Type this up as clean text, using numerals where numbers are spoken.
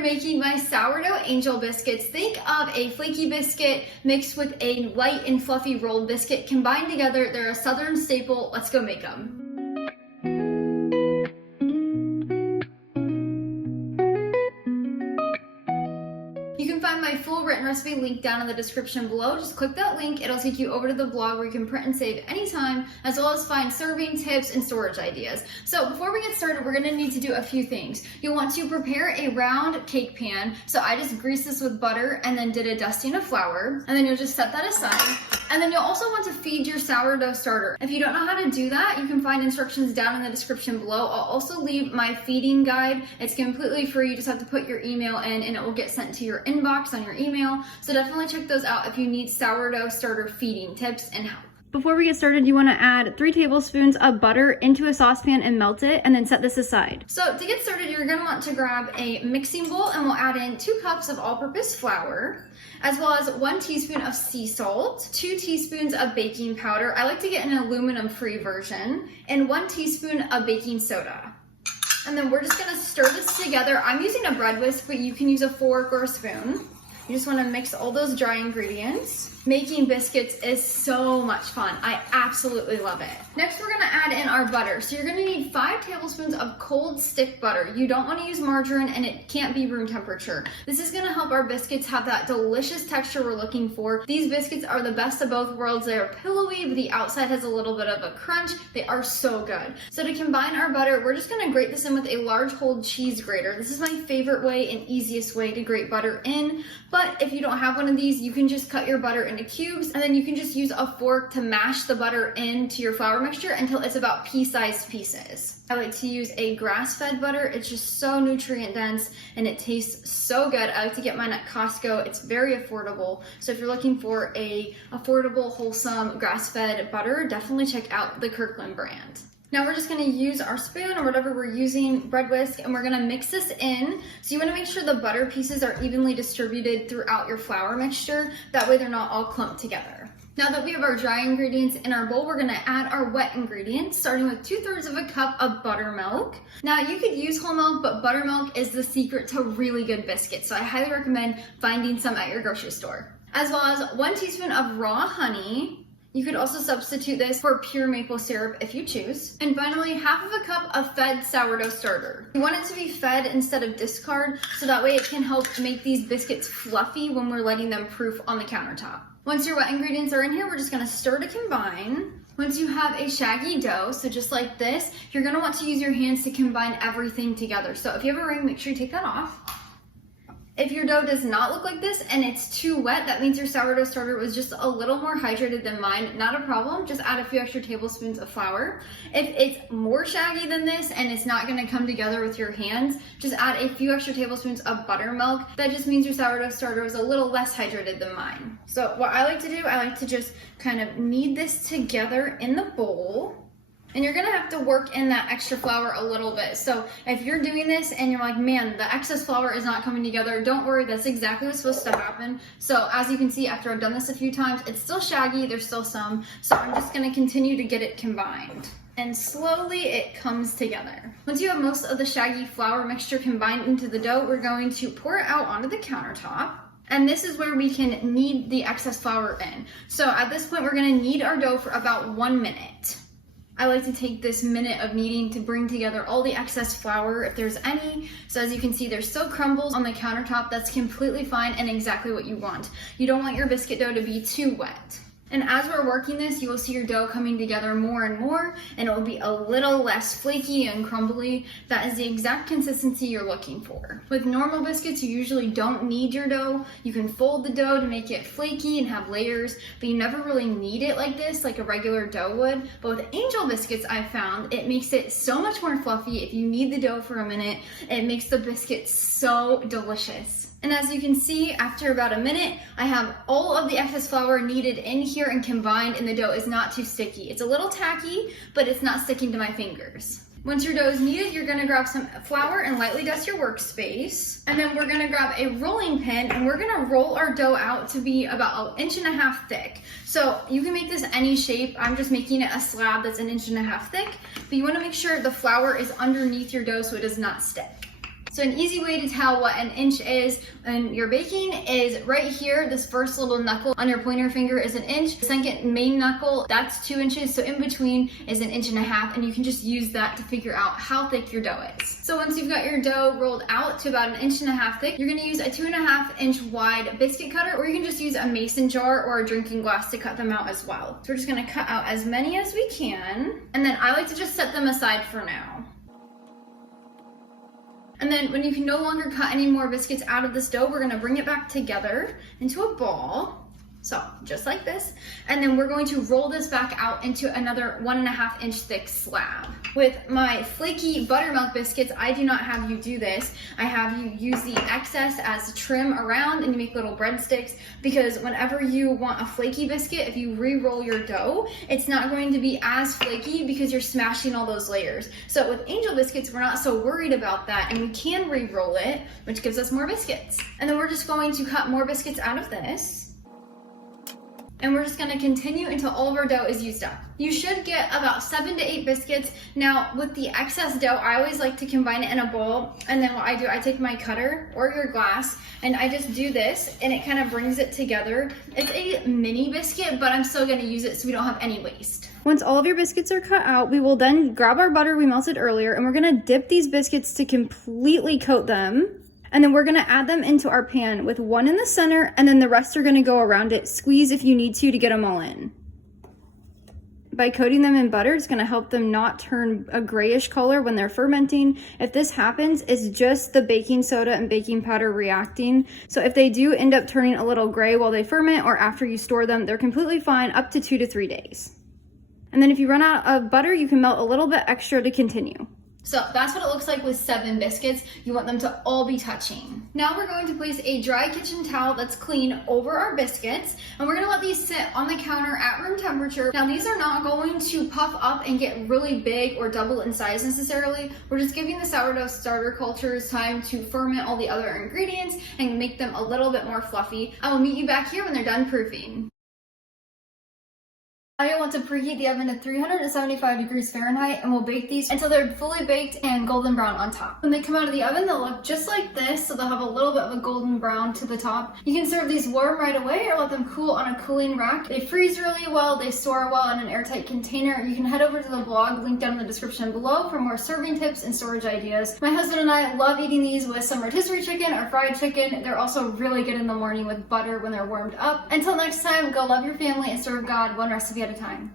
you're making my sourdough angel biscuits, think of a flaky biscuit mixed with a light and fluffy rolled biscuit. Combined together, they're a southern staple. Let's go make them. You can find my full written recipe linked down in the description below. Just click that link. It'll take you over to the blog where you can print and save anytime, as well as find serving tips and storage ideas. So before we get started, we're gonna need to do a few things. You'll want to prepare a round cake pan. So I just greased this with butter and then did a dusting of flour. And then you'll just set that aside. And then you'll also want to feed your sourdough starter. If you don't know how to do that, you can find instructions down in the description below. I'll also leave my feeding guide. It's completely free. You just have to put your email in and it will get sent to your inbox on your email. So definitely check those out if you need sourdough starter feeding tips and help. Before we get started, you want to add 3 tablespoons of butter into a saucepan and melt it, and then set this aside. So to get started, you're going to want to grab a mixing bowl, and we'll add in 2 cups of all-purpose flour, as well as 1 teaspoon of sea salt, 2 teaspoons of baking powder. I like to get an aluminum-free version, and 1 teaspoon of baking soda. And then we're just going to stir this together. I'm using a bread whisk, but you can use a fork or a spoon. You just want to mix all those dry ingredients. Making biscuits is so much fun. I absolutely love it. Next, we're gonna add in our butter. So you're gonna need 5 tablespoons of cold stick butter. You don't wanna use margarine, and it can't be room temperature. This is gonna help our biscuits have that delicious texture we're looking for. These biscuits are the best of both worlds. They are pillowy, but the outside has a little bit of a crunch. They are so good. So to combine our butter, we're just gonna grate this in with a large whole cheese grater. This is my favorite way and easiest way to grate butter in. But if you don't have one of these, you can just cut your butter into cubes, and then you can just use a fork to mash the butter into your flour mixture until it's about pea-sized pieces. I like to use a grass-fed butter. It's just so nutrient dense and it tastes so good. I like to get mine at Costco. It's very affordable. So if you're looking for a affordable, wholesome grass-fed butter, definitely check out the Kirkland brand. Now we're just gonna use our spoon or whatever we're using, bread whisk, and we're gonna mix this in. So you wanna make sure the butter pieces are evenly distributed throughout your flour mixture. That way they're not all clumped together. Now that we have our dry ingredients in our bowl, we're gonna add our wet ingredients, starting with 2/3 of a cup of buttermilk. Now you could use whole milk, but buttermilk is the secret to really good biscuits. So I highly recommend finding some at your grocery store. As well as 1 teaspoon of raw honey. You could also substitute this for pure maple syrup if you choose. And finally, 1/2 cup of fed sourdough starter. You want it to be fed instead of discard, so that way it can help make these biscuits fluffy when we're letting them proof on the countertop. Once your wet ingredients are in here, we're just gonna stir to combine. Once you have a shaggy dough, so just like this, you're gonna want to use your hands to combine everything together. So if you have a ring, make sure you take that off. If your dough does not look like this and it's too wet, that means your sourdough starter was just a little more hydrated than mine. Not a problem, just add a few extra tablespoons of flour. If it's more shaggy than this and it's not gonna come together with your hands, just add a few extra tablespoons of buttermilk. That just means your sourdough starter was a little less hydrated than mine. So what I like to do, I like to just kind of knead this together in the bowl. And you're gonna have to work in that extra flour a little bit. So if you're doing this and you're like, man, the excess flour is not coming together, don't worry, that's exactly what's supposed to happen. So as you can see, after I've done this a few times, it's still shaggy, there's still some. So I'm just gonna continue to get it combined. And slowly it comes together. Once you have most of the shaggy flour mixture combined into the dough, we're going to pour it out onto the countertop. And this is where we can knead the excess flour in. So at this point, we're gonna knead our dough for about 1 minute. I like to take this minute of kneading to bring together all the excess flour if there's any. So as you can see, there's still crumbles on the countertop. That's completely fine and exactly what you want. You don't want your biscuit dough to be too wet. And as we're working this, you will see your dough coming together more and more, and it will be a little less flaky and crumbly. That is the exact consistency you're looking for. With normal biscuits, you usually don't knead your dough. You can fold the dough to make it flaky and have layers, but you never really knead it like this, like a regular dough would. But with angel biscuits, I found it makes it so much more fluffy. If you knead the dough for a minute, it makes the biscuit so delicious. And as you can see, after about a minute, I have all of the excess flour kneaded in here and combined, and the dough is not too sticky. It's a little tacky, but it's not sticking to my fingers. Once your dough is kneaded, you're gonna grab some flour and lightly dust your workspace. And then we're gonna grab a rolling pin and we're gonna roll our dough out to be about 1.5 inches thick. So you can make this any shape. I'm just making it a slab that's 1.5 inches thick, but you wanna make sure the flour is underneath your dough so it does not stick. So an easy way to tell what an inch is in your baking is right here. This first little knuckle on your pointer finger is an inch. The second main knuckle, that's 2 inches. So in between is 1.5 inches, and you can just use that to figure out how thick your dough is. So once you've got your dough rolled out to about 1.5 inches thick, you're gonna use a 2.5 inch wide biscuit cutter, or you can just use a mason jar or a drinking glass to cut them out as well. So we're just gonna cut out as many as we can, and then I like to just set them aside for now. And then when you can no longer cut any more biscuits out of this dough, we're gonna bring it back together into a ball. So just like this. And then we're going to roll this back out into another 1.5 inch thick slab. With my flaky buttermilk biscuits, I do not have you do this. I have you use the excess as trim around and you make little breadsticks, because whenever you want a flaky biscuit, if you re-roll your dough, it's not going to be as flaky because you're smashing all those layers. So with angel biscuits, we're not so worried about that, and we can re-roll it, which gives us more biscuits. And then we're just going to cut more biscuits out of this. And we're just gonna continue until all of our dough is used up. You should get about 7 to 8 biscuits. Now, with the excess dough, I always like to combine it in a bowl, and then what I do, I take my cutter or your glass, and I just do this, and it kind of brings it together. It's a mini biscuit, but I'm still gonna use it so we don't have any waste. Once all of your biscuits are cut out, we will then grab our butter we melted earlier, and we're gonna dip these biscuits to completely coat them. And then we're gonna add them into our pan with 1 in the center, and then the rest are gonna go around it. Squeeze if you need to get them all in. By coating them in butter, it's gonna help them not turn a grayish color when they're fermenting. If this happens, it's just the baking soda and baking powder reacting. So if they do end up turning a little gray while they ferment or after you store them, they're completely fine up to 2 to 3 days. And then if you run out of butter, you can melt a little bit extra to continue. So that's what it looks like with 7 biscuits. You want them to all be touching. Now we're going to place a dry kitchen towel that's clean over our biscuits, and we're gonna let these sit on the counter at room temperature. Now these are not going to puff up and get really big or double in size necessarily. We're just giving the sourdough starter cultures time to ferment all the other ingredients and make them a little bit more fluffy. I will meet you back here when they're done proofing. I want to preheat the oven to 375 degrees Fahrenheit, and we'll bake these until they're fully baked and golden brown on top. When they come out of the oven, they'll look just like this, so they'll have a little bit of a golden brown to the top. You can serve these warm right away or let them cool on a cooling rack. They freeze really well, they store well in an airtight container. You can head over to the blog, linked down in the description below, for more serving tips and storage ideas. My husband and I love eating these with some rotisserie chicken or fried chicken. They're also really good in the morning with butter when they're warmed up. Until next time, go love your family and serve God one recipe at a time.